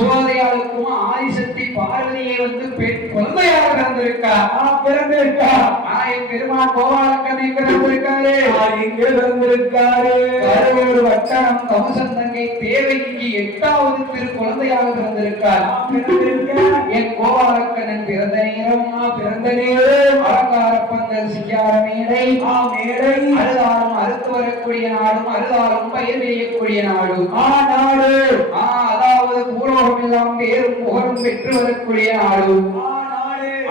சோதையாளுக்கும் ஆதிசக்தி பார்வதியை வந்து பெண் குழந்தையாக பிறந்திருக்கா என் பெருமான் கோபாலக்கனை பிறந்திருக்காரு இங்கே பிறந்திருக்காரு ஒரு வட்டணம் கமசந்தங்கை தேவைக்கு 8வது திரு குழந்தையாக பிறந்திருக்கார் என் கோபாலக்கண்ணன் பிறந்த நேரம் அலங்கார பந்தல் சிங்கார மேடை அழுதாலும் அறுத்து வரக்கூடிய நாடும் அழுதாலும் பயிர் செய்யக்கூடிய நாடும் அதாவது பூலோகம் எல்லாம் பேரும் புகழும் பெற்று வரக்கூடிய நாடும்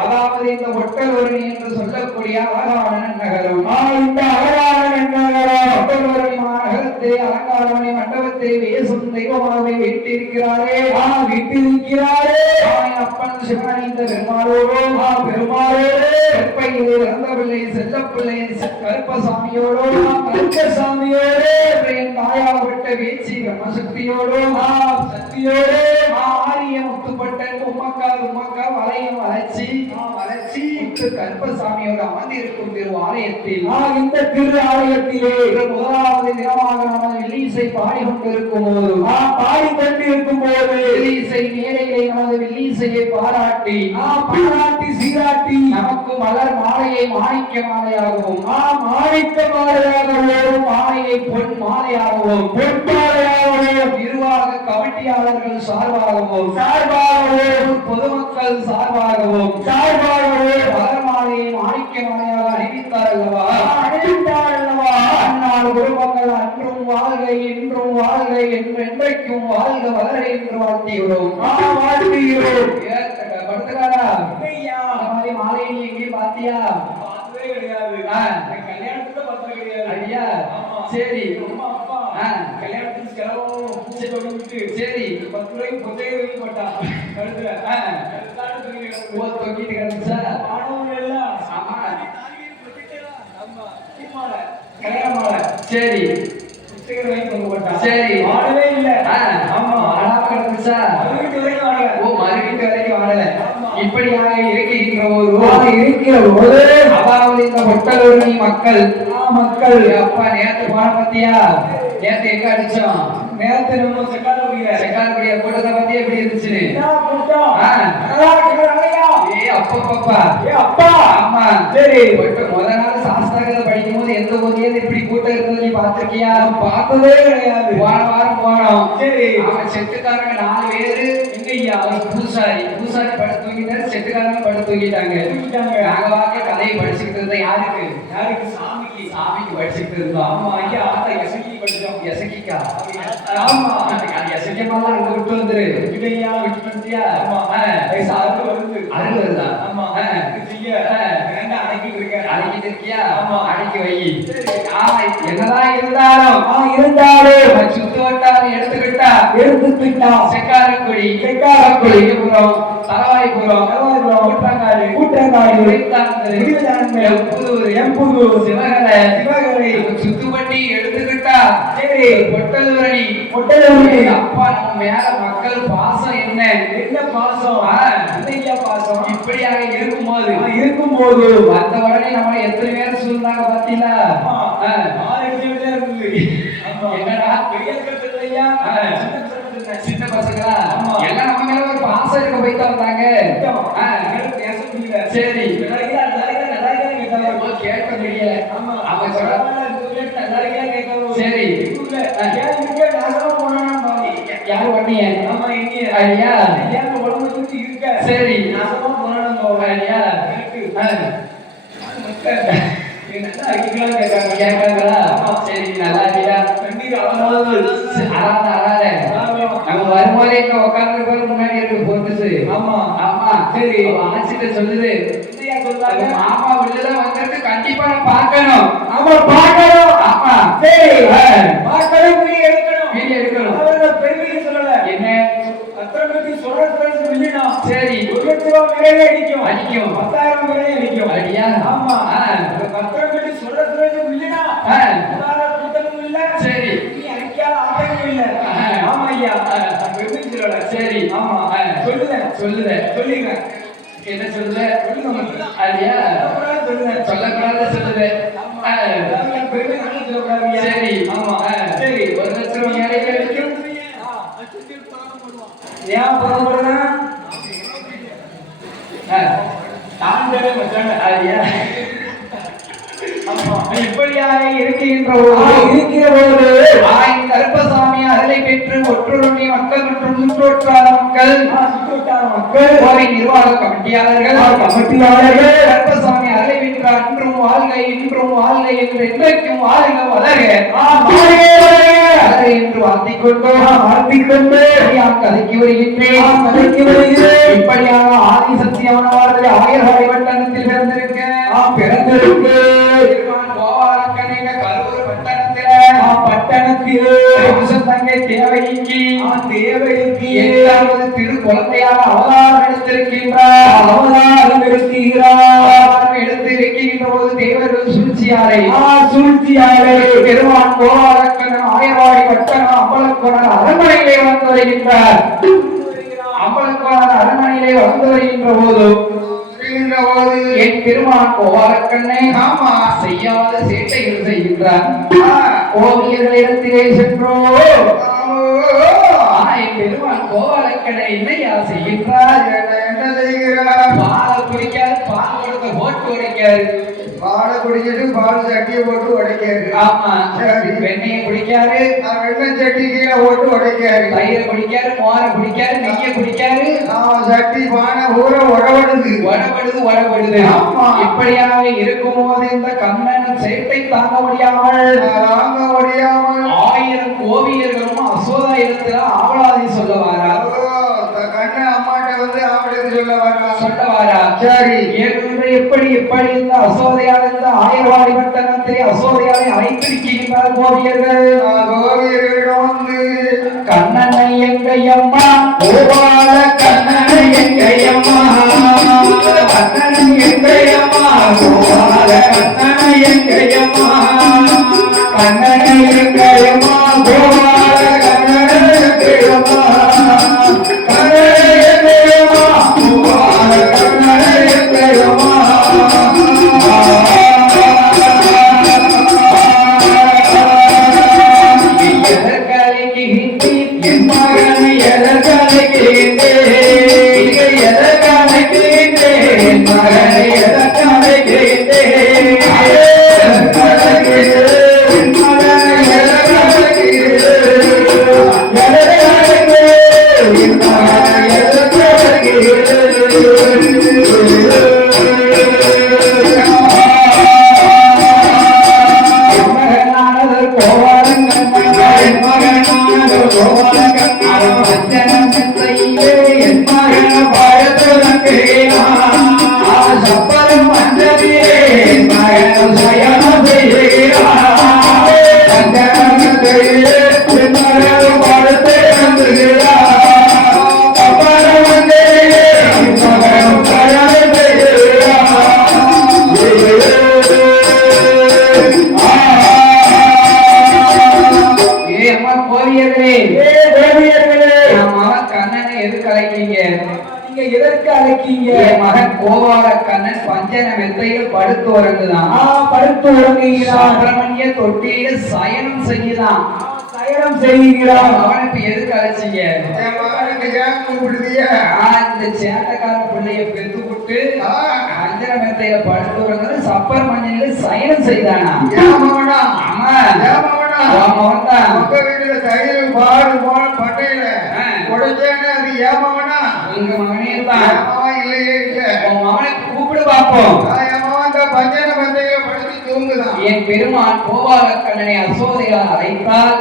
அதாவது இந்த ஒட்டலூரணி என்று சொல்லக்கூடிய அழகான நகரம் இந்த அழகான நகரம் ஒட்டலூரணி மாநகரத்தை அலங்காரமணி மண்டபத்தை வேசும் தெய்வமாக வீட்டிருக்கிறாரே அப்பன் சிவன் இந்த பெருமாளோடு கற்பையிலே இறந்தபிள்ளை செல்லப்பிள்ளை கருப்பசாமியோடு என் தாயாகப்பட்ட வேச்சி பிரம்மசக்தியோடு ஆரிய முத்துப்பட்டன் உம்மக்கா வளையம் வளர்ச்சி கருப்பசாமியோடு அமர்ந்திருக்கும் திரு ஆலயத்தில் இந்த திரு ஆலயத்திலே முதலாவது தினமாக நமது வில்லிசை பாடிக்கொண்டிருக்கும் போது வில்லிசை மேடையிலே நமது வில்லிசையை பாராட்டி சீராட்டி நமக்கு மலர் மாலையை மாணிக்க மாலையாகவும் மாலையை பொன் மாலையாகவும் நிர்வாக கமிட்டியாளர்கள் சார்பாகவும் பொதுமக்கள் சார்பாகவும் மலர் மாலையை மாணிக்க மாலையாக அறிவித்தார் அல்லவா அந்நாள் குடும்பங்கள் அன்றும் வாழ்க இன்றும் வாழ்க என்றைக்கும் வாழ்க வளர என்று வாழ்த்துகிறோம் படுத்துக்காரா மாலையை நீ எங்கேயும் பாத்தியா? கல்யாணத்துல பார்த்தது கிடையாது ஐயா. சரி கல்யாணத்துக்கு செலவு சரி 10 ரூபாய்க்கு புத்தகம் போட்டா கழுத்துல தொங்கிட்டு கிடந்துச்சா? கல்யாண மாலை சரி சரி வாழவே இல்ல. ஆமா ஆடாம கிடந்துச்சா? மறுவீட்டு வரைக்கும் வாழல. இப்படியாக இருக்கிற போது அதாவது இந்த ஒட்டலூரணி மக்கள் அப்பா நேத்து போன பத்தியா? நேத்து எங்க அடிச்சோம்? நேத்து நம்ம செக்காரக்குடிய கூட்டத்தை பத்தி எப்படி இருந்துச்சு? அப்பா ஆமா சரி. முத நாள் சாஸ்திரங்களை படிக்கும் போது எந்த ஊர்லயே இப்படி கூட்டம் இருந்தது நீ பாத்திருக்கியா? பார்த்ததே கிடையாது. போன வாரம் போனோம். சரி அவன் செட்டுக்காரங்க 4 பேரு எங்கய்யா? பூசாரி படுத்து தூங்கிட்டாரு, செட்டுக்காரங்க படுத்து தூங்கிட்டாங்க. நாங்க வாக்க கதையை படிச்சுக்கிட்டு இருந்தோம். யாருக்கு சாமிக்கு படிச்சுக்கிட்டு இருந்தோம். ஆமா ஐயா எசக்கி படிச்சோம். எசக்கிக்கா? ஆமா எசக்கியமாலாம் அங்க விட்டு வந்துரு. இல்லையா விட்டு வந்துட்டியா? அருள் வருதா? ஆமா அடக்கிட்டு இருக்கியா? அடக்கி வை. என்னதான் இருந்தாலும் சுத்து வட்டாரம் எடுத்துக்கிட்டா செக்காரக்குடி தலவாய்புரம் கூட்டங்காடு எம்புதூர் சிவகலை சுத்துப்பட்டி எடுத்துக்கிட்டா சரி. ஒட்டலூரணி அப்பா நம்ம மேல மக்கள் பாசம் என்ன பாசம்? பாசம் இப்படியாக இருக்கும்போது வந்த உடனே நம்ம எத்தனை பேர் சொல்றாங்க பாத்தீங்களா? என்னடா சின்ன பசங்களா எல்லாம் நம்ம மேல ஒரு பாசம் இருக்க போயிட்டு வந்தாங்க. சரி கேட்க முடியல. அவன் சொல்ற சரி யாரு பண்ணிய? ஐயா சரி கேட்காங்களா? சரி நல்லா இல்லையா? நம்ம வரும்போதே உட்கார்ந்து ஆமா ஆமா சரி ஆச்சிட்ட சொல்லுது என்னையா சொல்றாங்க மாமா உள்ளதான் வந்திருக்கு கண்டிப்பா நான் பார்க்கணும் ஆமா பார்க்கணும் ஆமா சரி பார்க்கணும் வீடியோ எடுக்கணும் வீடியோ எடுக்கணும் அவரோட பெருமையை சொல்லல என்ன அத்தனை சொல்றது இல்லைனா சரி 1 லட்சம் ரூபாய் மேலே அடிக்கும் அடிக்கும் 10,000 மேலே அடிக்கும் அடியா ஆமா அத்தனை சொல்றது இல்லைனா கூட்டமும் இல்ல சரி நீ அடிக்காத ஆட்டமும் இல்ல ஆமா ஐயா பெருமை சொல்லல சரி ஆமா சொல்லுங்க என்ன சொல்லுத அடியா சொல்லக்கூடாது சொல்லுது சரி ஆமா சரி 1 லட்சம் ரூபாய் மேலே அடிக்கும் ஏன் பரவாயில்ல தாண்டவே மச்சான் ஐயா இப்படியாக இருக்கின்ற போது கருப்பசாமி அருளை பெற்று ஒற்றுமை மக்கள் மற்றும் சுற்றுவட்டார மக்கள் கோவை நிர்வாக கமிட்டியாளர்கள் கருப்பசாமி அருளை பெற்ற அன்றும் வாழ்க இன்றும் வாழ்க என்று என்றைக்கும் வாழ்க வளர்க என்று வாழ்த்திக்கொண்டு கதைக்கு வருகின்றேன் இப்படியாக ஆதிசக்தியானவர்கள் ஆயர்வாடி வட்டணத்தில் பிறந்திருக்க தேவகிக்கு திரு குழந்தையாக அவதாரம் எடுத்து வைக்கின்ற போது தேவர்கள் சூழ்ச்சியாரை பெருமான் கோவாலக்கண்ணன் ஆயர்வாடி வட்டணம் அம்பலக்கோணர் அரண்மனையிலே வந்து வருகின்றார் அரண்மனையிலே வந்து வருகின்ற போது என் பெருமான் கோவாலக்கண்ணை ஆமா செய்யாத சேட்டைகள் செய்கின்றார் ஓவியர்களிடத்திலே சென்றோ என் பெருமான் கோவாலக்கண்ணை என்னையா செய்கின்றார் என்ன செய்கிறார் பாலை குடிக்காது பால் கொடுத்த போட்டு உடைக்காது பாலை குடிச்சிட்டு பால் சட்டியை போட்டு உடைக்காரு ஆமா சரி வெண்ணெயை குடிக்காரு வெண்ணெய் சட்டி கீழே போட்டு உடைக்காரு தயிரை குடிக்காரு மோரை குடிக்காரு நெய்யை குடிக்காரு சட்டி பானை ஊரை உடபடுது ஆமா இப்படியாக இருக்கும் போது இந்த கண்ணன் சேட்டை தாங்க முடியாமல் 1000 ஓவியர்களும் அசோதாயிரத்துல ஆவலாதி சொல்லுவாரா கண்ணன் அம்மாட்ட வந்து ஆவலாதி சொல்லவாரா சரி எப்படி இந்த அசோதையால் இந்த ஆயர்வாடி வட்டணத்திலே அசோதையாலை அழைத்திருக்கின்றார் கோவியர்களிடம் வந்து கண்ணனை எங்கையம்மா கோபால கண்ணனை எங்கையம்மா கண்ணனை எங்கையம்மா கோபால கண்ணனை எங்கையம்மா கண்ணனை எங்கையம்மா கோபால கண்ணனை எங்கையம்மா கண்ணனை எங்கையம்மா கோபால கண்ணனை எங்கையம்மா மகன் கோபால கண்ணன் பஞ்சன மெத்தையில் படுத்து உறங்குகிறான் சுப்பிரமணிய தொட்டியில் சயனம் செய்கிறான் அவனுக்கு எதுக்கு அழைச்சிங்க இந்த சேட்டக்கார பிள்ளைய பெத்து விட்டு பஞ்சன மெத்தையில படுத்து உறங்குறது சப்பரமணியில சயனம் செய்தானா கூப்பிடு பார்ப்போம் என் பெருமான் கோபாலக்கண்ணனை அசோதையால் அழைத்தால்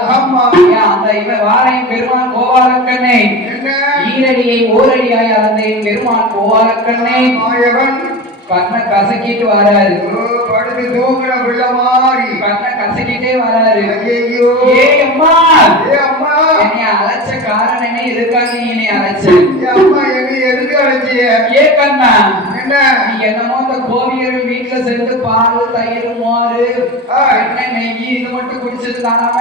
அந்த இவன் வாரையும் பெருமான் கோபாலக்கண்ணை ஈரடியை ஓரடியாய் அளந்தேன் பெருமான் கோவாலக்கண்ணே மாயவன் கண்ணை கசக்கிட்டு வராரு. படுத்து தூங்குற பிள்ளை மாதிரி கண்ணை கசக்கிட்டே வராரு. ஐயோ ஏ அம்மா, அம்மா என்னை அழைச்ச காரணமே எதுக்காக நீ என்னை அழைச்ச? அம்மா என்னை எதுக்கு அழைச்சிய? ஏ கண்ணா, என்ன நீ என்னமோ அந்த கோவியர்கள் வீட்டுல சேர்ந்து பால் தயிர் மோரு எண்ணெய் நெய் இது மட்டும் குடிச்சது காணாம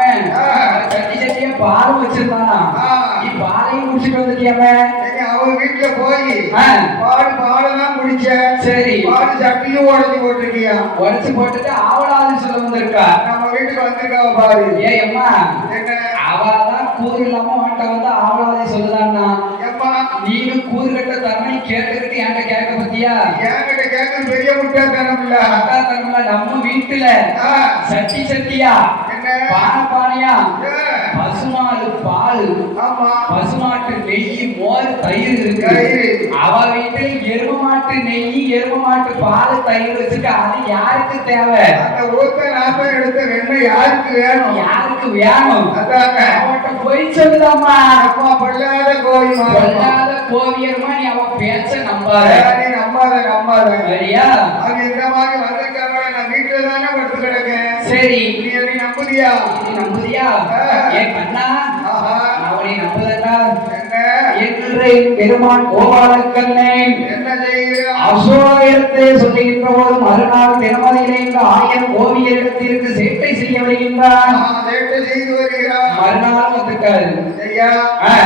சட்டி சட்டியா பால் வச்சிருந்தானா? நீ பாலையும் குடிச்சிட்டு வந்துட்டியாம? அவங்க வீட்டுல போய் பாலெல்லாம் குடிச்ச. சரி, பால் சட்டியும் உடச்சி போட்டிருக்கியா? உடச்சு போட்டுட்டு அவளாவது சொல்ல வந்திருக்கா. நம்ம வீட்டுக்கு வந்திருக்காவ பாரு. ஏ அம்மா, என்ன அவதான் கூறு இல்லாம அவன்கிட்ட வந்து அவளாதே சொல்லுதான்னா? எப்பா நீனும் கூறு கட்ட தரமணி கேட்டுக்கிட்டு என்கிட்ட கேட்க பத்தியா? என்கிட்ட கேட்க பெரிய முட்டாள்தனம் இல்ல. அக்காத்தனம்ல நம்ம வீட்டுல சட்டி சட்டியா பானை பானையா பசுமாடு பால், ஆமா பசுமாட்டு நெய் மோர் தயிர் இருக்கு. தயிர். அவ வீட்டுல எரும மாட்டு நெய் எரும மாட்டு பால் தயிர் வச்சுக்க. அது யாருக்கு தேவை? அந்த ஊத்த நாப்பம் எடுத்த வெண்ணெய் யாருக்கு வேணும்? யாருக்கு வேணும்? அதாங்க அவட்ட போய் சொல்லுதாம்மா. அம்மா பொல்லாத கோயிமா பொல்லாத கோவியர்மா, நீ அவ பேச்ச நம்பாத. நீ நம்பாத சரியா? அது இந்த மாதிரி வந்திருக்காங்க. நான் வீட்டுல தானே படுத்து கிடக்கேன். சரி, நீ என்னை நம்புதியா? நீ நம்புதியா? ஏ கண்ணா, ஆஹா நான் உன்னை நம்புதா? என்ன என்று பெருமான் கோபாலக்கண்ணே என்ன செய்கிறான்? அசோகத்தை சொல்லுகின்ற போது மறுநாள் தினமதியிலே இந்த 1000 கோவியரிடத்திற்கு சேட்டை செய்ய வருகின்றான். சேட்டை செய்து வருகிறான். மறுநாள் வந்துட்டாரு. ஐயா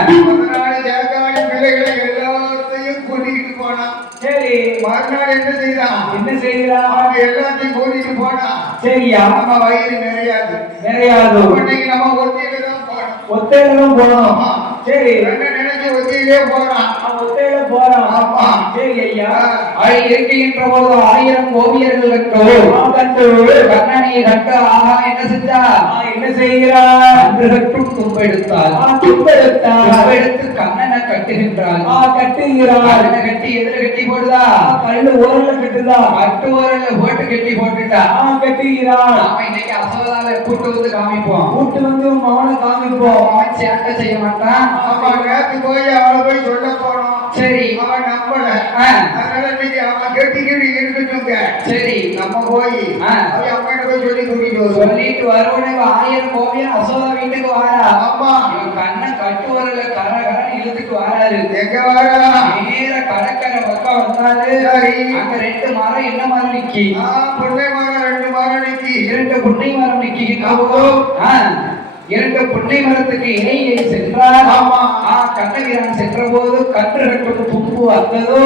மறுநாள் ஜாக்காடி பிள்ளைகளை எல்லாத்தையும் கூட்டிட்டு போனான். சரி, மறுநாள் என்ன செய்தான்? என்ன செய்கிறான்? அவங்க எல்லாத்தையும் கூட்டிட்டு போனான். சரியா? நம்ம வயிறு நிறையாது. இன்னைக்கு நம்ம ஒத்தியில தான் போனோம். ஒத்தையிலும் போனோம். சரி, என்ன நினைச்சு ஒத்தியிலே போறான். ஒத்தையில போறோம். ஆமா சரி ஐயா. இருக்கின்ற போது 1000 கோவியர்கள் கண்டு கண்ணனை கண்டு ஆஹா என்ன செஞ்சா? என்ன செய்கிறா? அன்று கட்டும் தும்பெடுத்தாள். தும்பெடுத்து கண்ணனை கட்டுகின்றாள். கட்டுகிறாள். கட்டி எதிர கட்டி போடுதா? கல்லு ஓரல்ல கட்டுதா? கட்டு ஓரல்ல போட்டு கட்டி போட்டுட்டா. கட்டுகிறாள். நாம இன்னைக்கு அசோதாவை கூட்டு வந்து காமிப்போம். கூட்டு வந்து மௌன காமிப்போம். அவன் சேட்டை செய்ய மாட்டான். ஆமா நேத்து போய் அவளை போய் சொல்ல போனோம். சரி, அவன் நம்பல. அதனால இன்னைக்கு அவன் கெட்டி இருக்கட்டுங்க. சரி, நம்ம போய் அவன் அம்மாட்ட போய் சொல்லி கூட்டிட்டு வருவோம். சொல்லிட்டு வருவனே 1000 கோவியர் அசோதா வீட்டுக்கு வாரா. ஆமா இவன் கண்ணை கட்டு வரல கரகரன்னு இழுத்துட்டு வராரு. எங்க வாரா? நேர கடற்கரை பக்கம் வந்தாரு. சரி, அங்க 2 மரம் என்ன மரம் நிக்கி? புன்னை மரம் 2 மரம் நிக்கி. 2 புன்னை மரம் நிக்கிக்கிட்டு 2 புன்னை மரத்துக்கு இணையை சென்றார். ஆமா கண்ணவீரன் சென்ற போது கன்று கட்டும் தும்பு வந்ததோ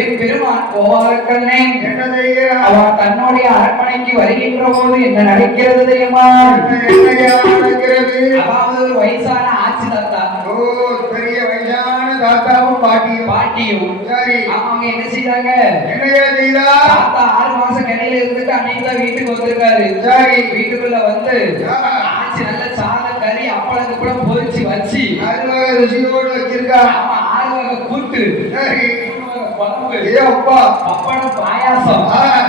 என் பெருமான் கோவாலக்கண்ணே என்ன செய்கிறான்? அவன் தன்னுடைய அரண்மனைக்கு வருகின்ற போது என்ன நடக்கிறது தெரியுமா? நடக்கிறது. அதாவது ஒரு வயசான ஆட்சி தாத்தா. பெரிய வயசான தாத்தாவும் பாட்டியும் சரி அவங்க என்ன செய்தாங்க? என்னையா செய்தா? தாத்தா 6 மாசம் கடையில இருந்துட்டு அன்னைக்கு தான் வீட்டுக்கு வந்திருக்காரு. சரி வீட்டுக்குள்ள வந்து ஆச்சி நல்ல சாதம் கறி அப்பளம் கூட பொரிச்சு வச்சு அறுவகை ருசியோடு வச்சிருக்கா. ஆமா 6 வகை கூட்டு, சரி குழம்பு, அப்பா பப்படம், பாயாசம்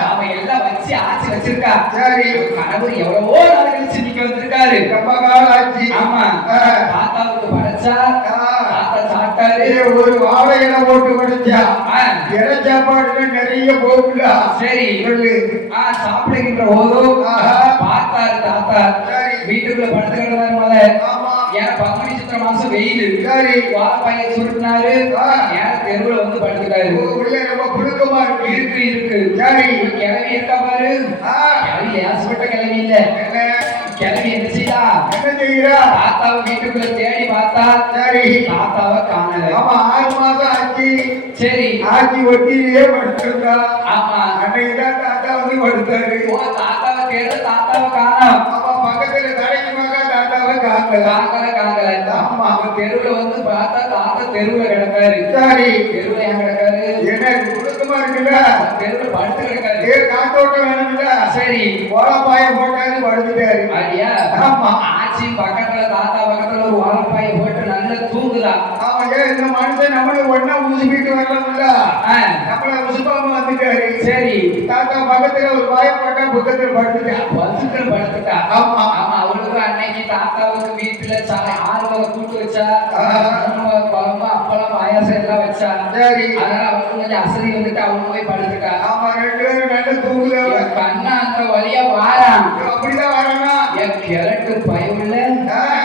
அவன் எல்லாம் வச்சு ஆச்சி வச்சிருக்கா. சரி கணவர் எவ்வளவோ நாள் கழிச்சு இன்னைக்கு வந்திருக்காரு. ரொம்ப காலம் ஆச்சு. ஆமா தாத்தாவுக்கு படைச்சா தாத்தா சாப்பிட்டாரு. ஒரு வாழை இலை போட்டு படைச்சா இலை சாப்பாடுல நிறைய போகுல. சரி சொல்லு. சாப்பிடுகின்ற போது பார்த்தாரு தாத்தா. வீட்டுக்குள்ள படுத்துக்கிட்டு முதல்ல ஏன்னா பங்குனி சித்திர மாசம் வெயில். சரி வாழைப்பைய சுருட்டினாரு. ஏன்னா தெருவுல வந்து படுத்துக்காரு. ரொம்ப புழுக்கமா இருக்கு. சரி கிளவி இருக்கா பாரு. கிளவி ஏசப்பட்ட கிளவி இல்ல. கிளவி என்ன செய்தா? என்ன செய்யறா? தாத்தாவை வீட்டுக்குள்ள தேடி பார்த்தா. சரி தாத்தாவை காணல. ஆமா 6 மாசம் ஆச்சு. சரி ஆச்சி ஒட்டிலேயே படுத்திருக்கா. ஆமா அன்னைக்கு தான் தாத்தா வந்து படுத்தாரு. தாத்தாவை தேட தாத்தாவை காணோம். ஆமா பக்கத்துல தடைக்கு மகா தாத்தாவை காங்கல. ஆமா தெருவுல வந்து பார்த்தா தாத்தா தெருவுல கிடக்காரு. சரி தெருவுல ஏன் கிடக்காரு? என்ன புழுக்கமா இருக்குல்ல? தெருவுல படுத்து கிடக்காரு. காத்தோட்டம் வேணும்ல? சரி ஓலப்பாய போட்டாரு படுத்துட்டாரு. ஐயா ஆமா ஆச்சி பக்கத்துல தாத்தா பக்கத்துல ஒரு ஓலப்பாய போட்டு நல்லா தூங்குதா. ஆமா இந்த மனுஷன் நம்மள ஒன்னா உசுப்பிட்டு வரலாம்ல. நம்மள உசுப்பாம வந்துட்டாரு. சரி தாத்தா பக்கத்துல ஒரு பாய போட்டா பக்கத்துல படுத்துட்டா. ஆமா அவளுக்கு அன்னைக்கு தாத்தாவுக்கு வீட்டுல 6 வகை கூட்டு வச்சா, 3 வகை அப்பளம் பாயாசம் எல்லாம் வச்சா. சரி. அதனால அவனுக்கு கொஞ்சம் அசதி வந்துட்டு அவங்க போய் படுத்துட்டா. ஆமா, 2 பேரும் நல்ல தூங்குதவ. கண்ணா அந்த வழியா வாரான். அப்படிதான் வரானா? என் கிழட்டு பயவுள்ள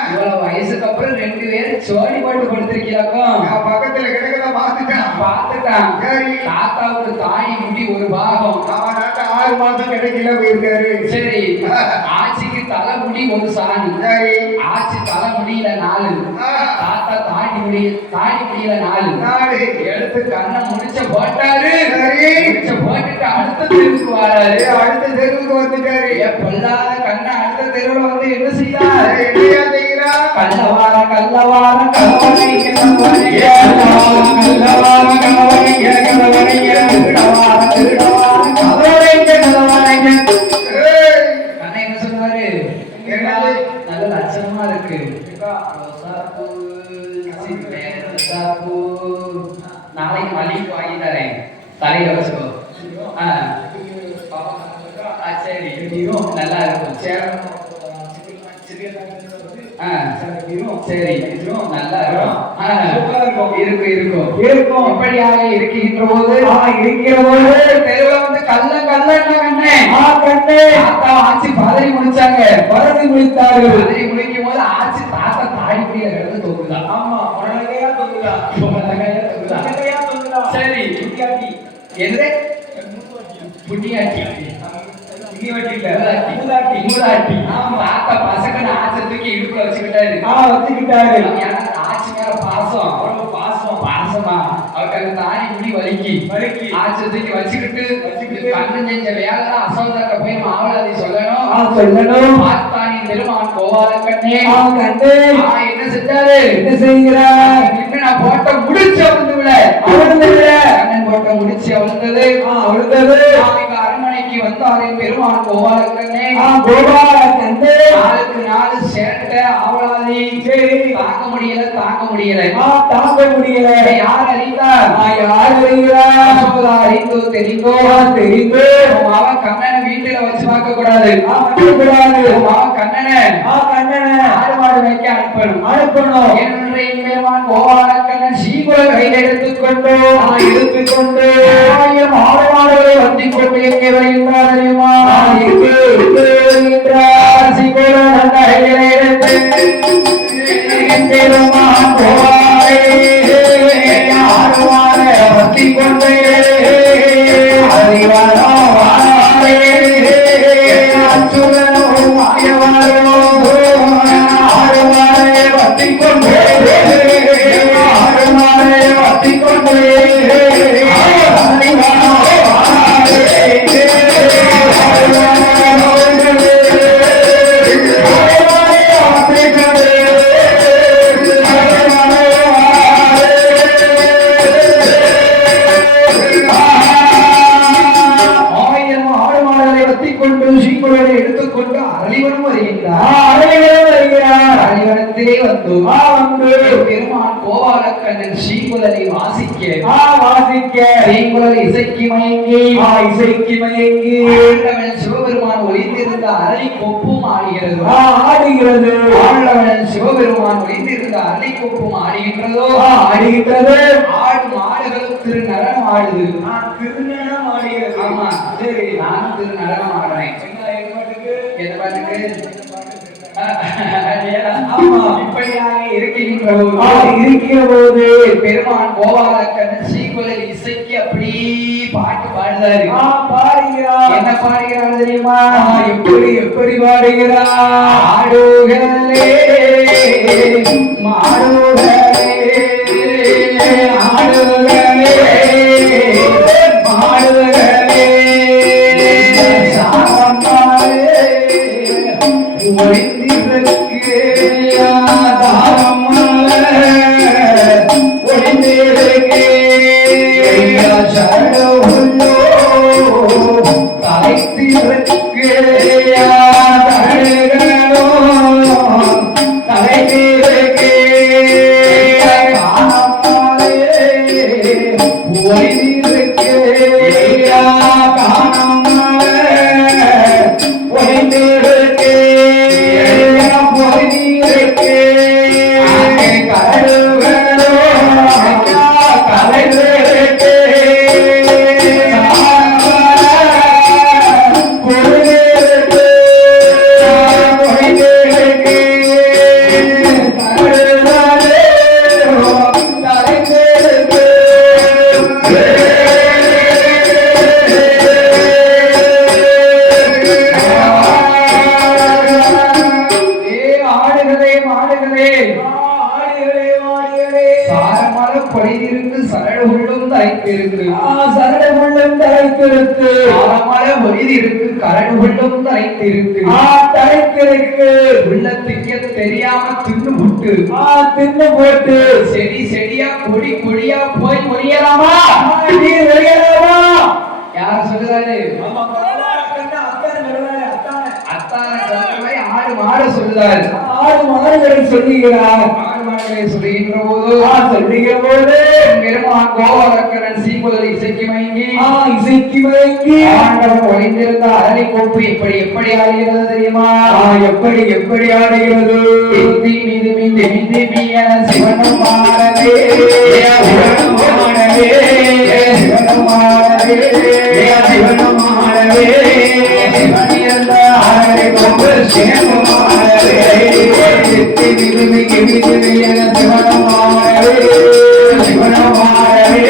இவ்வளவு வயசுக்கு அப்புறம் 2 பேரும் சோழி போட்டு படுத்திருக்கிறாக்கும். பக்கத்துல கிடக்கத பார்த்துட்டான். சரி. தாத்தாவுக்கு தாடி முடி ஒரு பாகம். அவன் 6 மாசம் கிடைக்கல போயிருக்காரு. சரி. ஆட்சிக்கு தலைமுடி ஒரு சாணி. சரி. ஆட்சி தலைமுடியில 4. தாத்தா தாடி முடியல 4. எடுத்து கண்ணை முடிச்ச போட்டாரு. சரி. முடிச்ச போட்டுட்டு அடுத்த தெருவுக்கு வராரு. அடுத்த தெருவுக்கு வந்துட்டாரு. பொல்லாத கண்ணை அடுத்த தெருவுல வந்து என்ன செய்யறாரு? என்னையா செய்யறா? கள்ளவார கள்ளவனை என்ன சொல்லுவாரு? நல்ல லட்சணமா இருக்கு. நாளைக்கு மல்லிகை வாங்கி தரேன், தலையில வச்சுக்கோ. சரி, நல்லா இருக்கும். சரி, நல்லா இருக்கும். இப்படியாக இருக்கின்ற போது தெருவுல வந்து கண்ணே தாத்தா ஆட்சி பதறி முடிச்சாங்க. பதறி முடிக்கும் போது ஆட்சி தாத்தா தாடி முடியல கிடந்து தோக்குதான். ஆமா, உடனடியா தோக்குதான். சரி, என்னது புட்டியாட்டி தாத்தா பசங்க ஆச்சத்துக்கு இடுப்புல வச்சுக்கிட்டாரு. ஆட்சி மேல பாசமா அவருக்கு தாடி முடி வலிக்கி ஆச்சத்துக்கு வச்சுக்கிட்டு கண்ணு செஞ்ச வேலை அசோதாக்க போய் மாவளாதி சொல்லணும். பார்த்தானி பெருமான் கோவாலக்கண்ணே என்ன செஞ்சாரு? என்ன செய்கிறார்? நான் போட்ட முடிச்சு கண்ணன் போட்ட முடிச்சு அவிழ்ந்தது. அரண்மனைக்கு வந்தாரே பெருமான் கோவாலக்கண்ணே. நாளுக்கு நாள் சேட்ட ஆவலாதி. தாங்க முடியல. யார் அறிந்தார்? அறிந்தோ தெரிந்தோ அவன் கண்ணனை வீட்டுல வச்சு பார்க்க கூடாது. அவன் கண்ணனை ஆடுமாடு வைக்க அனுப்பணும். பெருமான் கோவாலக்கண்ணன் சீகுல கையில் எடுத்துக்கொண்டு 1000 ஆடுமாடுகளை வந்தி கொண்டு எங்கே வருகின்றார் தெரியுமா? சீகுல கையில் எடுத்து பெருமான் ஆடுமாடு வந்தி கொண்டு எடுத்துக்கொண்டு அரளிவனம் வருகிறார். அரளிவனத்திலே வந்து பெருமான் கோவாலக்கண்ணன் ஸ்ரீகுலரை வாசிக்க ஸ்ரீகுலரை இசைக்கு மயங்கி சிவபெருமான் ஒளிந்திருந்த அரளி கொப்பும் ஆடுகிறது. சிவபெருமான் ஒளிந்திருந்த அரளி கொப்பும் ஆடுகின்றதோ. ஆடு மாடுகளும் திரு நடனம் ஆடுது. திருநடம் ஆடுகிறது. ஆமா, சரி, நானும் திரு நடனம் ஆடுறேன். என்ன பாட்டுக்கு? இப்படியாக இருக்கிற போது பெருமான் கோவாலக்கண்ணன் ஸ்ரீகுலர் இசைக்கு அப்படி பாட்டு பாடுறாரு. என்ன பாடுகிறார் தெரியுமா? எப்படி பாடுகிறார்? ஆடுகளே மாடுகளே ஒளி சாரமல பொழிதிருக்கு சரடு உள்ளும் தலைத்திருக்கு சரடு உள்ளும் தலைத்திருக்கு சாரமல பொழிதிருக்கு கரடு உள்ளும் தலைத்திருக்கு தலைத்திருக்கு உள்ளத்துக்கு தெரியாம தின்னு போட்டு செடி செடியா கொடி கொடியா போய் மொழியலாமா யார் சொல்லுதாரு ஆடு மாடு சொல்லுதாரு ஆடு மாடுகளை சொல்லுகிறார் ஆடு மாடுகளை சொல்லுகின்ற போது பெருமான் கோவலக்கணன் சீமுதல் இசைக்கு மயங்கி ஆண்டவன் ஒளிந்திருந்த அரளி கோப்பு எப்படி ஆடுகிறது தெரியுமா எப்படி ஆடுகிறது மீது சிவனும் மாடவே சிவனும் மாடவே சிவனிருந்த அரளி கோப்பு சிவனும் மாடவே சிவனும் மாடவே சிவனும் மாடவே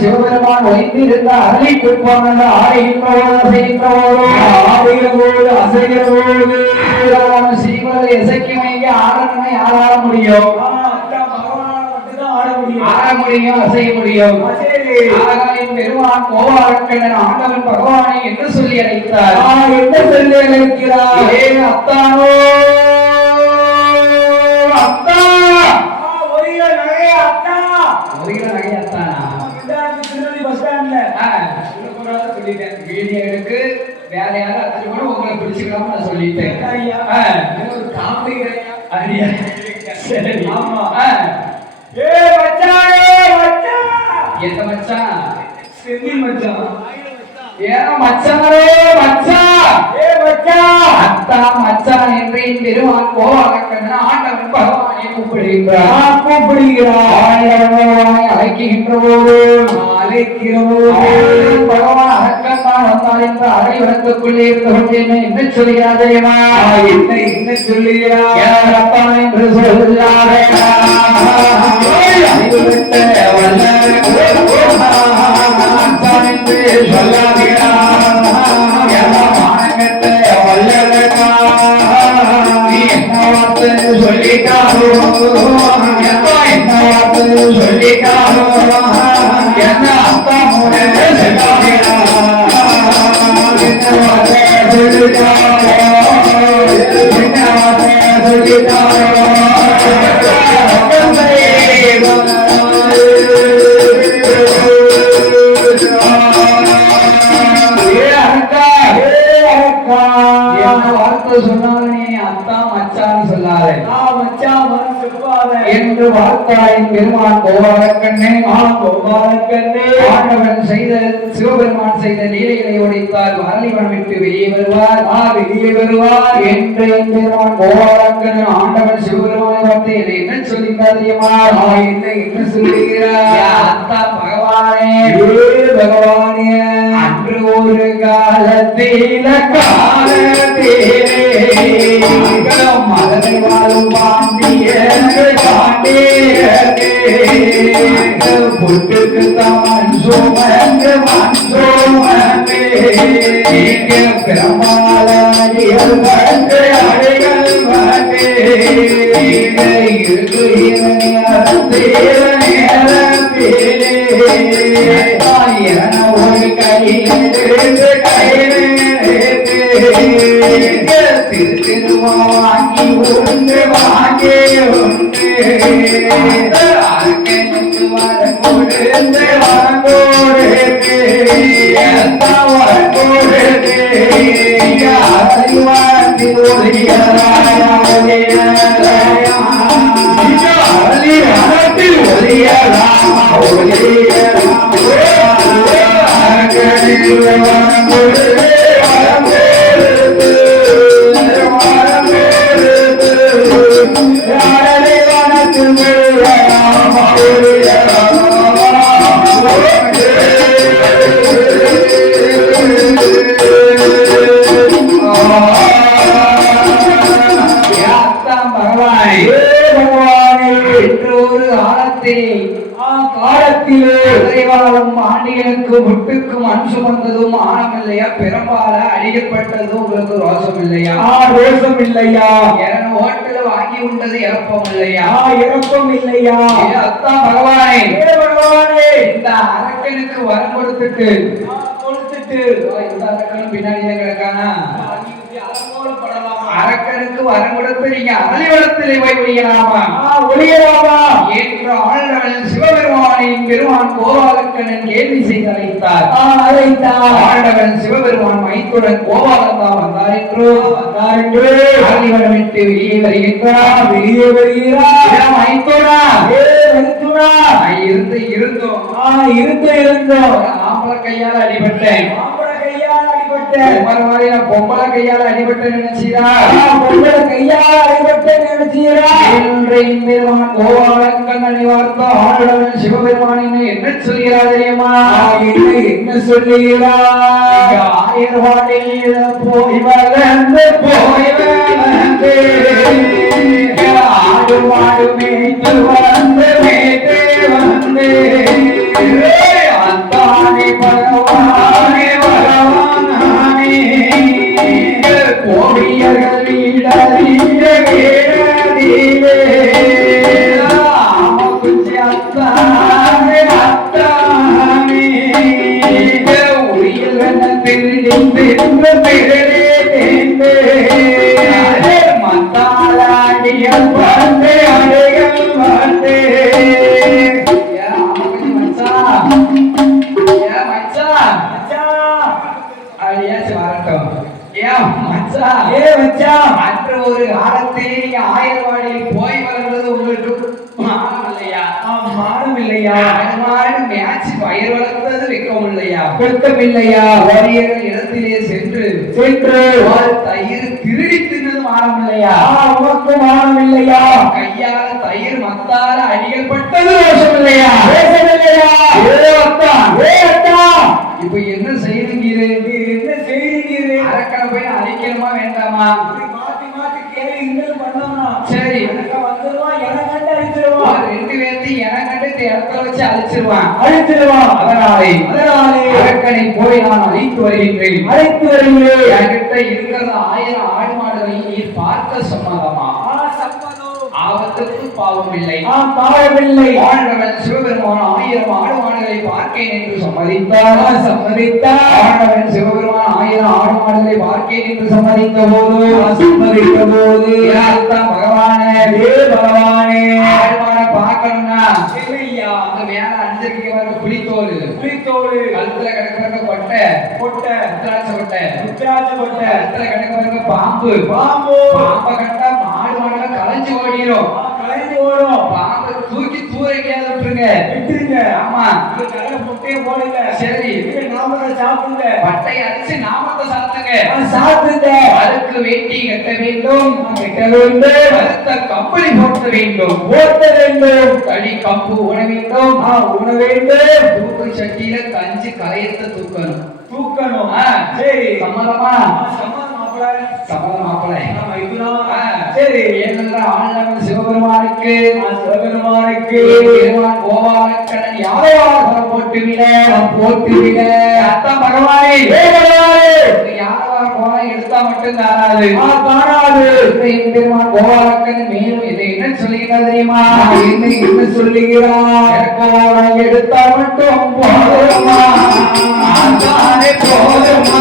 சிவபெருமான் வைத்திருந்த அரளி குப்பானது அசைகிறபோது சீமலை இசைக்கு மயங்கி ஆடணுமே ஆட முடியும் அசைய முடியும் பெருமான் கோவாரக்கண்ணன் ஆண்டவன் பகவானை என்ன சொல்லி அழைத்தார் அத்தானோ அத்தா வேற யாரும் அத்தனை கூட உங்களை பிடிச்சுக்கலாம் நான் சொல்லிட்டேன் எந்த மச்சான் செந்தில் மச்சான் ஏன் மச்சானே அத்தா மச்சான் என்று பெருமான் கோவாலக்கண்ணன் ஆண்டவன் பகவானை கூப்பிடுகிறார் அழைக்கின்ற போது பகவான் அகக்கண்ணான் வந்தார் என்று அறை வழக்குள்ளே இருந்து கொண்டேன் என்ன சொல்கிறார் தெரியுமா என்ன சொல்லுகிறார் அப்பா என்று சொல்கிறார் என்று வார்த்தாயின் பெருமான் கோவாலக்கண்ணே ஆண்டவன் செய்த சிவபெருமான் செய்த லீலைகளை உடைத்தால் அரளிவனம் விட்டு வெளியே வருவார் என்று பெருமான் கோவாலக்கண்ணன் ஆண்டவன் சிவபெருமானை பார்த்து என்ன சொல்லுகிறார் என்ன சொல்லுகிறார் அத்தா பகவானே அன்று ஒரு காலத்தில மதனை வாழும் பாண்டிய பொட்டுக்கு தான் சுமந்து மன்சுமந்து நீங்க பிரமாளியல் வந்து அடிகள் வந்து நீங்க ஒரு கையிலிருந்து திருவா வாங்கி உண்டு வாங்கி உண்டு அரக்கனுக்கு வர கொடுத்து வரங்கோடு வரங்கோடு அறிவாந்தி ஒளியலாயா அரத்தில் ஒளியலாமா ஒளியலாமா அரக்கனுக்கு வரங்கோடு ஆண்டிகளுக்கு முட்டுக்கும் அன்சு வந்ததும் ஆனமில்லையா பெரும்பால அழிக்கப்பட்டதும் உங்களுக்கு ரோசம் இல்லையா ரோசம் இல்லையா ஓட்டுல வாங்கி உண்டது இறப்பம் இல்லையா இறப்பம் இல்லையா அத்தான் பகவானே பகவானே இந்த அரக்கனுக்கு வரம் கொடுத்துட்டு இந்த அரக்கனும் பின்னாடி கிடக்கானா அரக்கனுக்கு வரம் கொடுத்து நீங்க அலிவடத்திலே போய் ஒழியலாமா ஒழியலாமா என்று ஆண்டவன் சிவபெருமானின் பெருமான் கோபாலக்கண்ணன் கேள்வி செய்து அழைத்தார் ஆண்டவன் சிவபெருமான் மைத்துடன் கோபாலன் தான் வந்தார் என்று அலிவடம் விட்டு வெளியே வருகிறார் மைத்துனா இருந்தோம் ஆம்பளை கையால அடிபட்டேன் பொம்பளை கையால அடிபட்ட நினைச்சீரா பொம்பளை கையால அடிபட்ட நினைச்சீரா கோபாலக்கண்ணனை வார்த்த ஆண்டவன் சிவபெருமான் என்ன சொல்கிறா தெரியுமா என்ன சொல்லுகிறா ஆயர்வாடியில போய் வளர்ந்து ஆடு மாடு மேய்த்து வளர்ந்து மேய்த்து வந்து அத்தானே பகவானே பகவானே கோடியர்கள் வீடறிய வேடதிலே ஆமகுச்சி அத்தானே அத்தானே உரியல் என்ன திருடி திரும்ப திருடே தேர்ந்து மத்தாளாடியல் வந்து அடைகள் வந்து ஒரு காலத்தில் ஆயர்வாடியில் போய் வளர்ந்தது உங்களுக்கு மானம் இல்லையா மேட்ச் பயிர் வளர்த்தது வெக்கம் இல்லையா வெக்கம் இல்லையா வாரியர்கள் இடத்திலே சென்று தயிர் திருடி தின்னது மானம் இல்லையா உனக்கு மானம் இல்லையா கையால தயிர் மத்தால அடிகள் பட்டது ரோஷம் இல்லையா இப்ப என்ன செய்யுங்கிறேன் என்ன செய்யுங்கிறேன் அரக்கனை போய் அழிக்கணுமா வேண்டாமா சரி ரெண்டு பேர்த்து எனக்கண்டு இடத்துல வச்சு அழிச்சிருவான் அதனாலே அரக்கனை போய் நான் அழைத்து வருகின்றேன் என்கிட்ட இருக்கிறது 1000 ஆடு மாடுகளை நீர் பார்க்க சம்மதமா ஆபத்துக்கு பாவமில்லை ஆண்டவன் சிவபெருமான் 1000 ஆடு மாடுகளை பார்க்கேன் என்று சம்மதித்தார் ஆண்டவன் சிவபெருமான் 1000 ஆடு மாடுகளை பார்க்கேன் என்று சம்மதித்த போது பகவானே ஆடு மாடை பார்க்கணும்னா அங்க மேல அஞ்சு வர புலித்தோடு கழுத்துல கிடக்கிற கொட்டை கழுத்துல கிடக்கிற பாம்பு பாம்பை கண்டா மாடு மாடுல கலைஞ்சு ஓடிடும் பாம்பை தூக்கி தூரைக்காத விட்டுருங்க ஆமா சரி பட்டை அடிச்சு நாமத்தை சாத்துங்க அதுக்கு வேட்டி கட்ட வேண்டும் அடுத்த கம்பளி போட்ட வேண்டும் தடி கம்பு உண வேண்டும் தூக்கு சட்டியில கஞ்சி கரையத்தை தூக்கணும் சரி சம்மதமா சம்மதம் மாப்பிள்ளை. சரி ஏனென்றால் ஆண்டவன் சிவபெருமானுக்கு பெருமான் கோபாலக்கண்ணன் யாரையாவது போட்டுவிட அர்த்தம் பகவானே யாரவார் கோலை எடுத்தா மட்டும் காணாது பெருமான் கோபாலக்கண்ணன் மேலும் இதை என்ன சொல்லுகிறார் தெரியுமா? என்ன சொல்லுகிறார்? கோலை எடுத்தா மட்டும் போதுமா போதுமா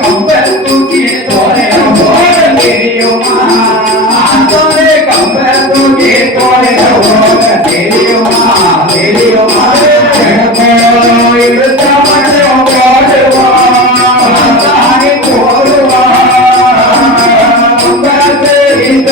கம்ப தூக்கி தெரியுமா கம்ப தூக்கி தெரியுமா தெரியுமா எடுத்தா மட்டும் போதுமா போதுமா தெரியுமா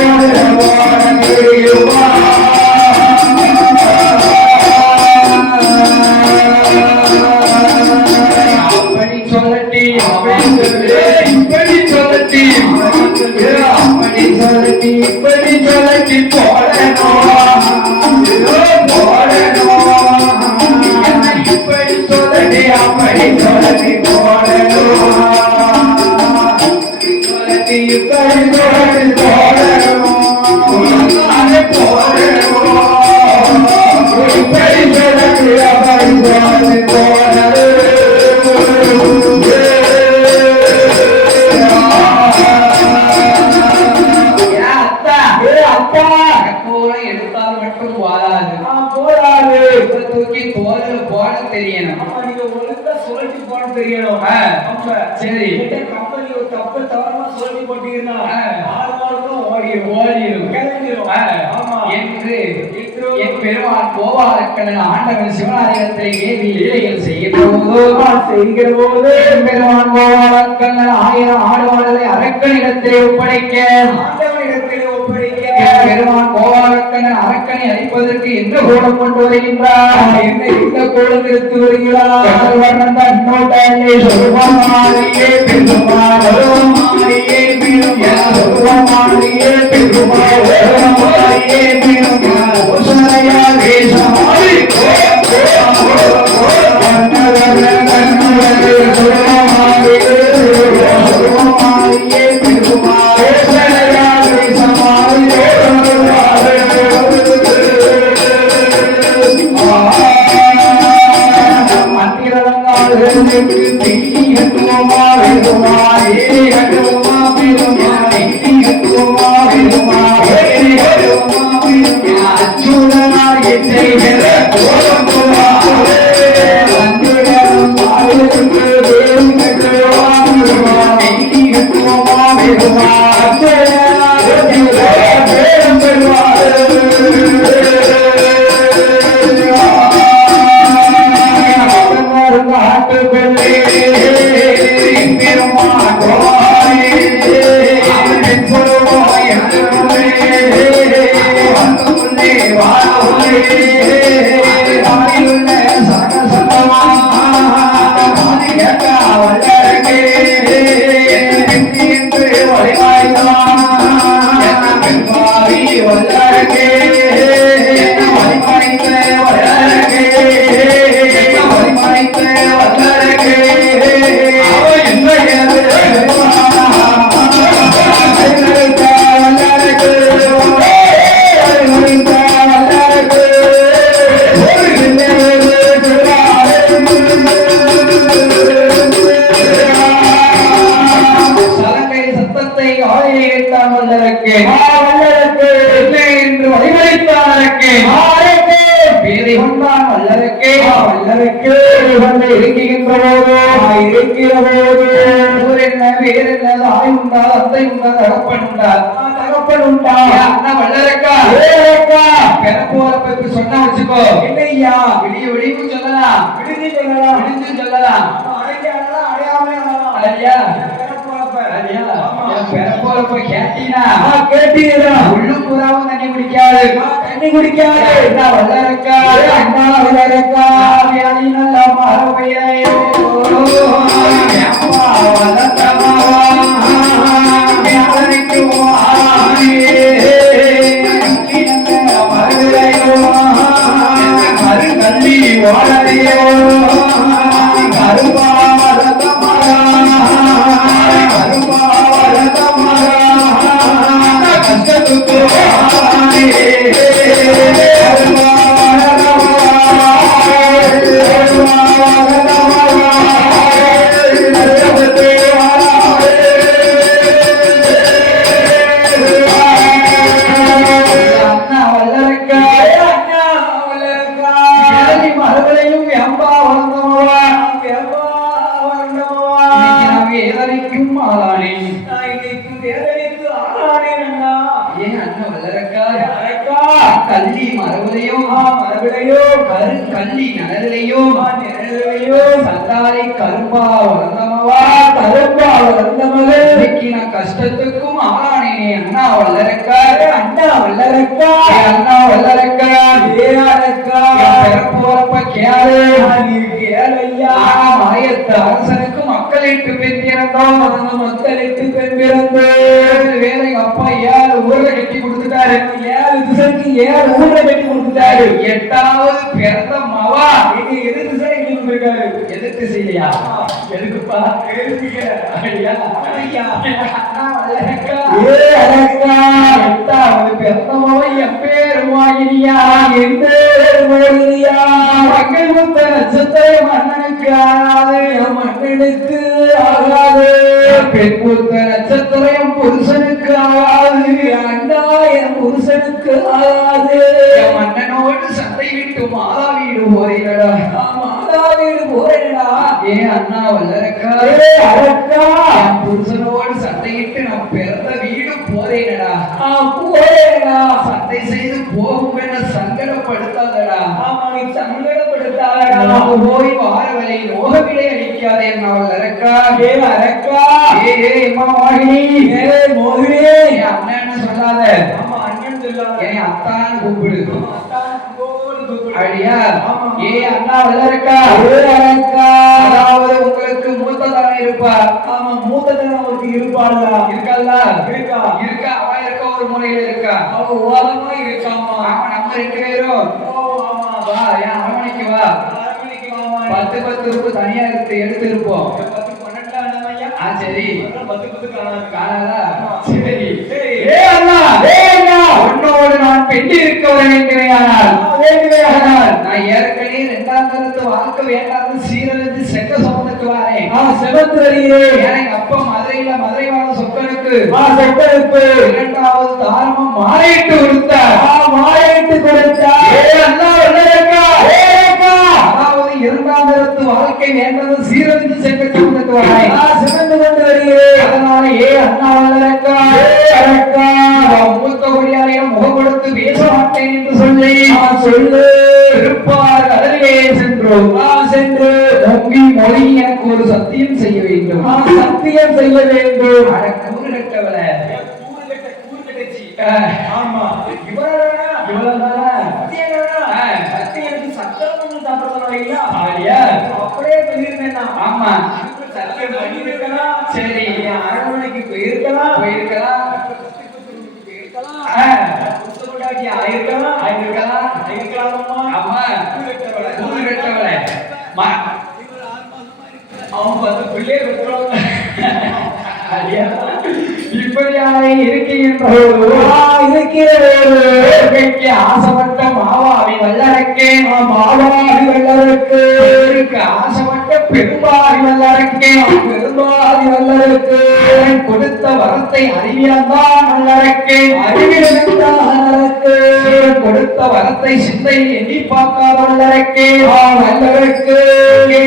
தூக்கி தோல்ல போட தெரியணும். நீங்க ஒழுங்கா சுழட்டி போட தெரியணும். சரி கம்பெனி ஒரு தப்பு தவறமா சுழட்டி போட்டீங்கன்னா ஓடிடும் என்று என் பெருமான் கோபாலக்கண்ணன் ஆண்டவன் சிவனாலயத்திலேயே லீலைகள் செய்கிற போது பெருமான் கோபாலக்கண்ணன் 1000 ஆடுவாளரை அரக்கனிடத்திலே ஒப்படைக்க பெருமான் கோபாலக்கண்ணன் அரக்கனை அழிப்பதற்கு என்ன கோலம் கொண்டு வருகின்றார்? என்ன இந்த கோலம் எடுத்து வருகிறார்? தண்ணி குடிக்காது வல்லரக்கா அண்ணா வல்லரக்கா நல்ல மரபையோ கருப்பா கள்ளி மரபுலையும் கள்ளி நலலையும் சந்தாலை கரும்பா வளர்ந்தமவா இன்னைக்கு நான் கஷ்டத்துக்கும் ஆளானேனே அண்ணா வல்லரக்கா அண்ணா வல்லரக்கா பிறப்போரப்ப கேளு கேளையா மாயத்து அரசனுக்கு மக்களிட்டு பெண் பிறந்தோம் மக்களிட்டு பெண் பிறந்து வேலை அப்பா 7 ஊர்ல கட்டி கொடுத்துட்டாரு 7 திசைக்கு 7 ஊர்ல கட்டி கொடுத்துட்டாரு 8வது பிறந்த மவா இது எது திசை கட்டி கொடுத்திருக்காரு எது திசையா எதுக்குப்பா ஐயா அழகா 8வது பிறந்த மவா என் பேரு வாங்கினியா என் பேரு வாங்கினியா மக்கள் முத்த நட்சத்திரம் மன்னனுக்கு ஆகாது மன்னனுக்கு ஆகாது பெண் முத்த நட்சத்திரம் புருஷனுக்கு ஆகாது அண்ணா என் புருஷனுக்கு ஆகாது மன்னனோடு சண்டை விட்டு மாதா வீடு போறீங்களா மாதா வீடு போறேடா ஏன் அண்ணா வல்லரக்கா அரக்கா என் புருஷனோடு சண்டையிட்டு நான் பிறந்த வீடு போறேனடா போறேடா சண்டை செய்து போகும் என்ன சங்கடப்படுத்தாதடா ஆமா நீ சங்கடப்படுத்தாதடா போய் வார வரை நோகவிலை அடிக்காதே அண்ணா வல்லரக்கா அரக்கா அம்மா வாகினி மோகினி அண்ணன் சொல்லாத ஆமா அண்ணன் சொல்லாத ஏன் அத்தான் கூப்பிடு அடியா அண்ணா வல்லரக்கா அரக்கா அதாவது உங்களுக்கு மூத்ததான இருப்பா ஆமா மூத்ததான ஒருத்தி இருப்பாளா இருக்கல்ல இருக்கா அவ இருக்க ஒரு மூலையில இருக்கா அவ ஓரமா இருக்காமா ஆமா நம்ம 2 பேரும் வா ஏன் அரமணிக்கு வா 10 ரூபாய் தனியா எடுத்து இருப்போம் 10 12 சரி 10 காணாதா சரி அண்ணா உன்னோடு நான் பெண்ணி இருக்க வேண்டுமையானால் நான் ஏற்கனவே 2ஆம் தரத்து வாழ்க்கை வேண்டாம் சீரழிஞ்சு செக்க சொந்தக்கு வாரேன் செவத்து வருகிறேன் எனக்கு அப்பா மதுரை வாழ சொக்கனுக்கு 2வது தாரமும் மாலையிட்டு கொடுத்தார் அதாவது 2ஆம் தரத்து வாழ்க்கை வேண்டாம் சீரழிஞ்சு செக்க சொந்தக்கு வாரேன் சிவந்து கொண்டு வருகிறேன் அதனால அண்ணா வல்லரக்கா மூத்த கொடியாரையும் முகம் கொடுத்து பேச மாட்டேன் என்று சொல்லு திருப்பார் கடலிலே சென்றோம் சென்று நம்பி மொழி எனக்கு ஒரு சத்தியம் செய்ய வேண்டும் அட கூறு கட்டவள ஆமா அப்படியே சொல்லியிருந்தேன் ஆமா சரி அரண்மனைக்கு போயிருக்கலாம் இப்படியாக ஆசைப்பட்ட மாவாவி வல்லரக்கே ஆசைப்பட்ட பெரும்பாவி வல்லரக்கு கொடுத்த வரத்தை அறிவியல்தான் வல்லரக்கே கொடுத்த வரத்தை சிந்தையில் எண்ணி பார்க்காத வல்லரக்கே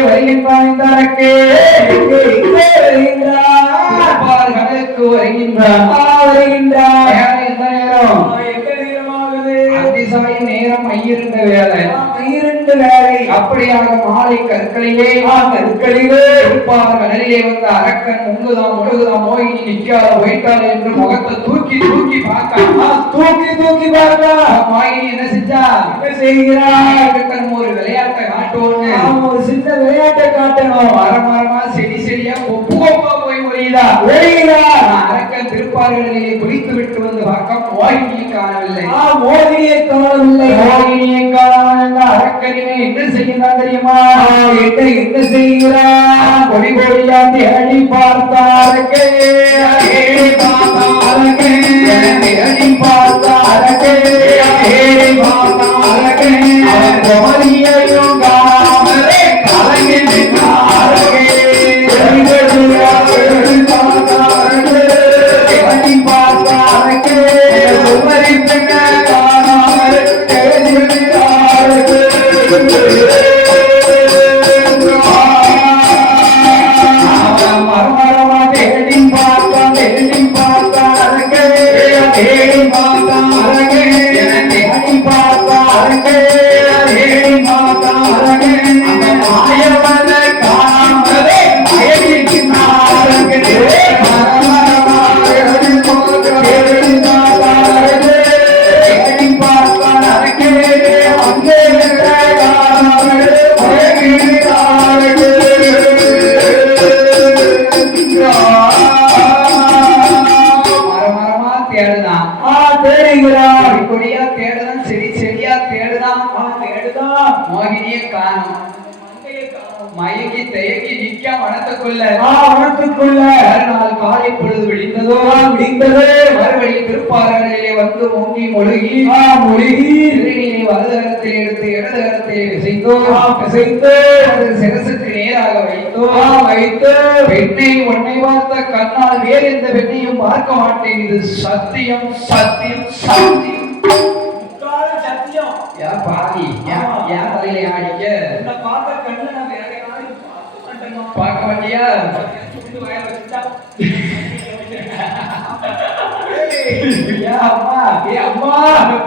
வருகின்றான் இந்த அரக்கே கடலுக்கு வருகின்றான் எந்த நேரம் அதிசாய் நேரம் ஐயிரண்டு வேலை அப்படியாக மாலை கற்களிலே இருப்பார் கடலிலே வந்த அரக்கன் முழுகுதான் மோகினி நிற்காத போயிட்டாள் என்று முகத்தை தூக்கி பார்க்க மோகினி என்ன செஞ்சா அரக்கன் ஒரு விளையாட்டை காட்டுவோம் ஒரு சின்ன விளையாட்டை காட்டணும் மரமா செடியா கொப்பா போய் ஒழியுதா அரக்கன் திருப்பார்களிலே குளித்து விட்டு வந்து பார்க்க மோகினியை காணவில்லை அரக்கனினை என்ன செய்கிறான் தெரியுமா என்ன செய்கிறான் கொடி கொடியா தேடி பார்த்தாரே பார்த்தாரே மயங்கி தயங்கி நிக்க மனத்துக்குள்ள மனத்துக்குள்ள மறுநாள் காலை பொழுது விடிந்ததோ மறுபடி திருப்பாறையிலே வந்து முங்கி மொழுகி திருநீரை வலதுகரத்தில் எடுத்து இடதுகரத்தில் பிசைந்து அது சிரசுக்கு நேராக வைத்து பெண்ணை உன்னை பார்த்த கண்ணால் வேறு எந்த பெண்ணையும் பார்க்க மாட்டேன், இது சத்தியம் சத்தியம் சத்தியம் சத்தியம். ஏன் பாதி ஏன் தலையில ஆடிக்க பார்த்த கண்ணு நான் வேற பார்க்க மாட்டியா? அம்மா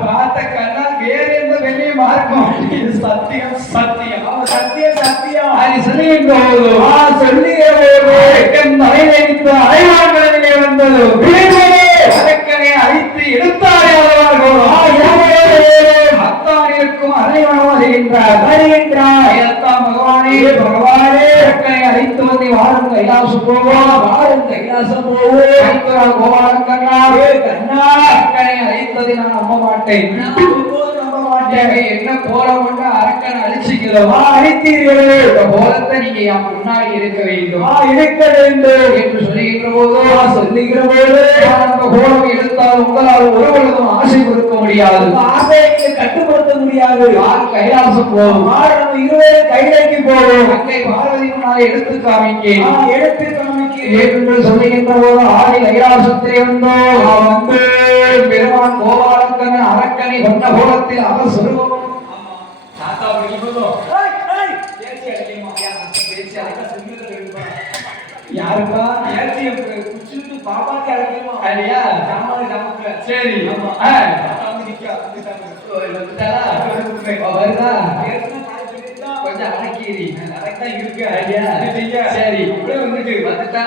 பார்த்த கண்ணால் வேற எந்த வெள்ளையும் பார்க்க மாட்டேன், இது சத்தியம் சத்தியம் சத்தியம் சத்தியம். அது சொல்லுகின்ற அலைவான்களிலே வந்தது அதற்கனை அழித்து எடுத்தாரே அத்தானிற்கும் அலைவனோ வருகின்றார் பகவானே பகவானே அக்கனை அழைத்து வந்து வாழும் கைலாசம் போவோம் கோபாலக்கண்ணா கண்ணா அக்கனை அழைத்ததை நான் நம்ப மாட்டேன். என்ன கோலம் கொண்டு அரக்கனை அழிச்சுக்கிறோமா? அழித்தீர்களே, இந்த கோலத்தை நீங்க என் முன்னாடி இருக்க வேண்டும் என்று சொல்லுகின்ற போது அந்த கோலம் எடுத்தால் உங்களால் ஒரு பொழுதும் ஆசை கொடுக்க முடியாது, ஆசையை கட்டுப்படுத்த முடியாது. கைலாசம் போவோம், இருவரு கைலைக்கு போவோம், அங்கே பார்வதி முன்னாலே எடுத்து காமிக்க என்று சொல்லுகின்ற போது ஆதி கைலாசத்திலே வந்து பெருமான் கோபாலக்கண்ணன் அரக்கனை கொண்ட கோலத்தில் அவர் சொருபம் யாருப்பா பாப்பாக்கு அழைக்கணுமா? ஐயா சரி வருதா கொஞ்சம் அடக்கீரி இருக்கு ஐயா சரி வந்துட்டா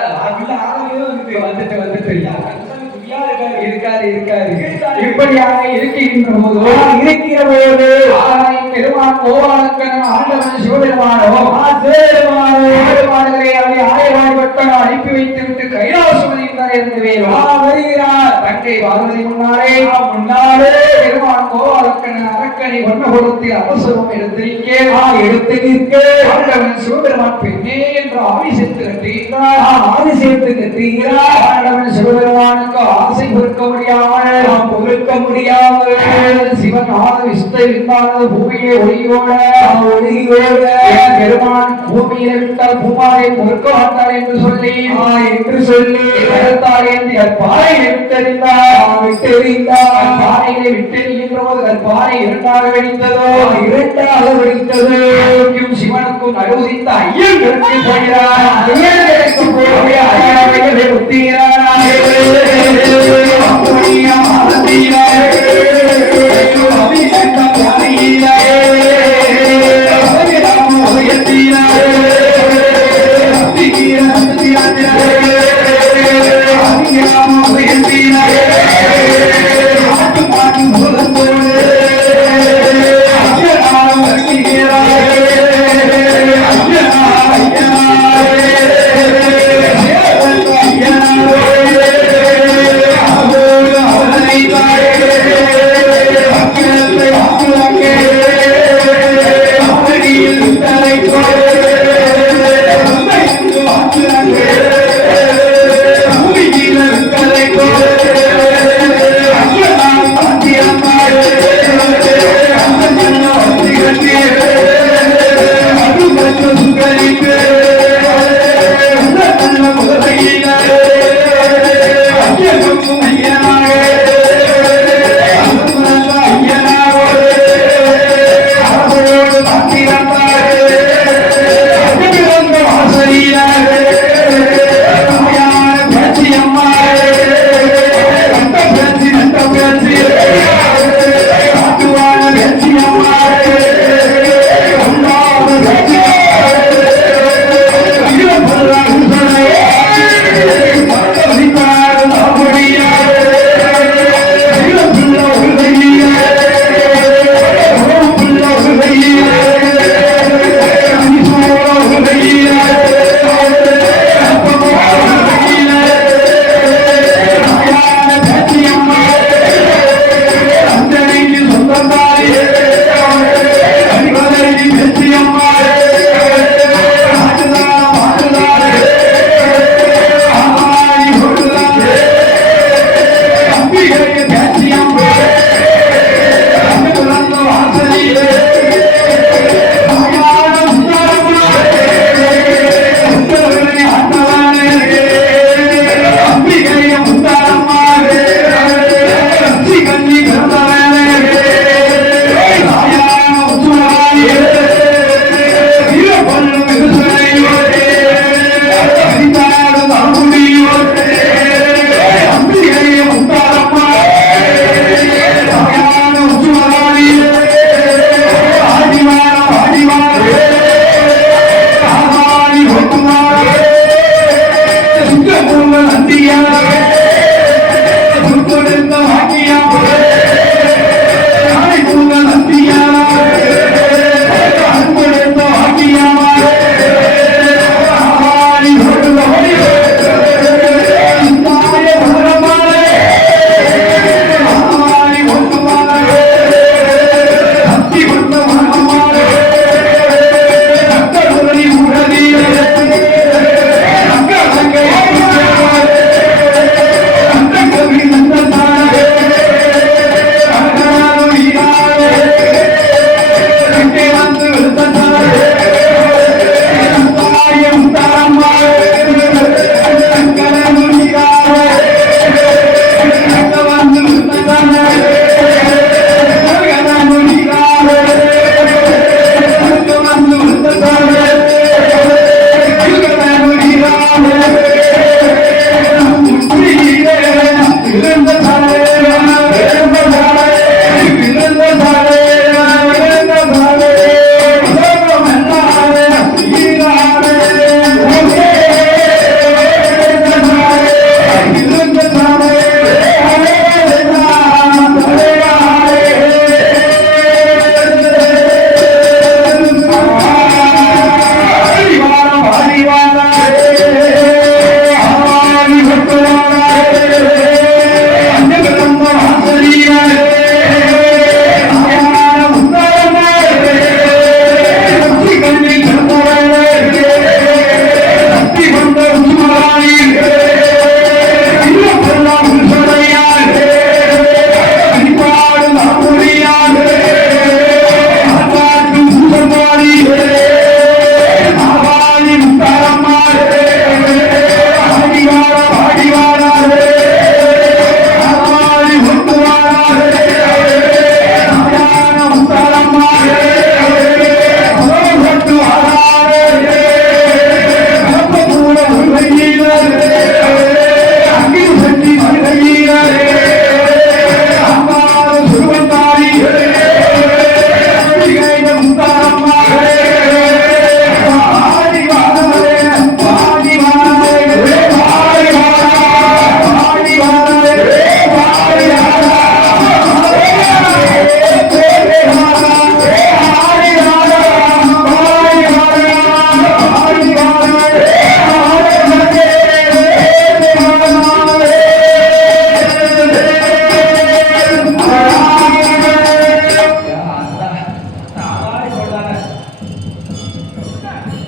வந்துட்டு இருக்காரு இப்படியாக இருக்கின்ற போது பெருமான் கோபாலக்கண்ணன் ஆண்டவன் சிவபெருமானோ பெருமானே ஆயிரவாய்ப்பட்ட அனுப்பி வைத்து விட்டு கைலாசம் வருகிறார். தங்கை பார்வதி முன்னாலே பெருமான் கோபாலக்கண்ணன் அரக்கனை வண்ணகோலத்தில் அவசரம் எடுத்து நிற்க ஆண்டவன் சிவபெருமான் பெண்ணே என்று ஆவி சேர்த்து கட்டுகிறார். ஆண்டவன் சிவபெருமானுக்கு ஆசை பொறுக்க முடியாமல் சிவன் ஆத விஸ்தை விண்ணானது பூமியை ஒளியோட பெருமான் பூமியை விட்டால் பூமாவை பொறுக்க மாட்டார் என்று சொல்லி பாறையை விட்டெறிகின்ற போது கற்பாறை இரண்டாக வெடித்ததோ சிவனுக்கும் நடுவுதித்த ஐயன் போகிறார். Thank you.